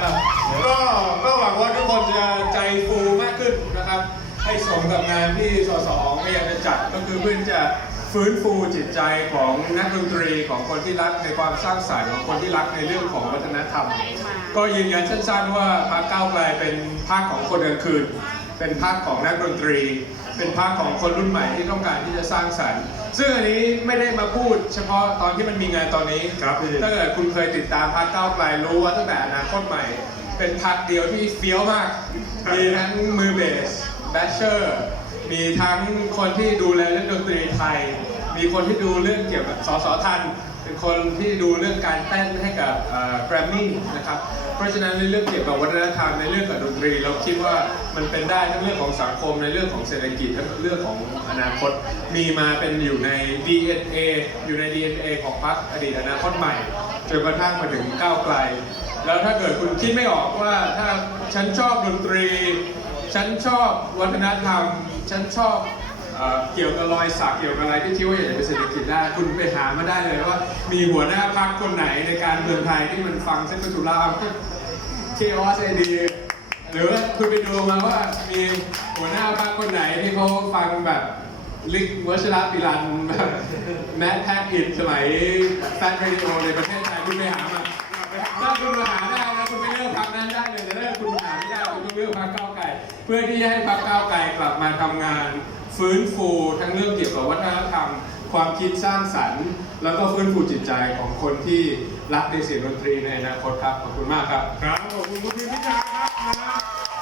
ก็ก็หวังว่าทุกคนจะใจฟูมากขึ้นนะครับ ให้สมกับงานที่สสพยายามจะจัดก็คือเพื่อจะฟื้นฟูจิตใจของนักดนตรีของคนที่รักในความสร้างสรรค์ของคนที่รักในเรื่องของวัฒนธรรม ก็ยืนยันสั้นๆ ว่าพรรคก้าวไกลเป็นพรรคของคนกลางคืน เป็นพรรคของนักดนตรี เป็นพรรคของคนรุ่นใหม่ที่ต้องการที่จะสร้างสรรค์ ซึ่งอันนี้ไม่ได้มาพูด เฉพาะตอนที่มันมีงานตอนนี้ครับพี่ถ้าเกิดคุณเคยติดตามพรรคก้าวไกลรู้ว่าตั้งแต่อนาคตใหม่ เป็นพรรคเดียวที่เฟี้ยวมาก มีทั้งมือเบสแบชเชอร์ มีทั้งคนที่ดูแลเรื่องดนตรีไทย มีคนที่ดูเรื่องเกี่ยวกับสสทัน เป็นคนที่ดูเรื่องการเต้นให้กับแกรมมี่นะครับ เพราะฉะนั้นในเรื่องเกี่ยวกับวัฒนธรรมในเรื่องกับดนตรี เราคิดว่ามันเป็นได้ทั้งเรื่องของสังคมในเรื่องของเศรษฐกิจและเรื่องของอนาคต มีมาเป็นอยู่ใน DNA อยู่ใน DNA ของพรรคอดีตอนาคตใหม่จนกระทั่งมาถึงก้าวไกล แล้วถ้าเกิดคุณคิดไม่ออกว่าถ้าฉันชอบดนตรี ฉันชอบวัฒนธรรม ฉันชอบ เกี่ยวกับรอยสักเกี่ยวกับอะไรที่คิดว่าอยากจะเป็นเศรษฐกิจได้คุณไปหามาได้เลยว่า มีหัวหน้าพักคนไหนในการเมืองไทยที่มันฟังเส้นประทุราเคออสไอดีหรือคุณไปดูมาว่ามีหัวหน้าพักคนไหนที่เขาฟังแบบลิกวัชระปิรันแบบแมทแท็กอิดสมัยแฟนเรดิโอในประเทศไทยคุณไปหามาถ้าคุณมาหาได้นะคุณไปเลือกพรรคนั้นได้เลยแต่ถ้าคุณหาไม่ได้คุณต้องเลือกพรรคก้าวไกลเพื่อที่จะให้พรรคก้าวไกลกลับมาทำงาน ฟื้นฟูทั้งเรื่องเกี่ยวกับวัฒนธรรม ความคิดสร้างสรรค์ แล้วก็ฟื้นฟูจิตใจของคนที่รักในเสียงดนตรีในอนาคตครับขอบคุณมากครับ ครับขอบคุณคุณพิมพิจารครับ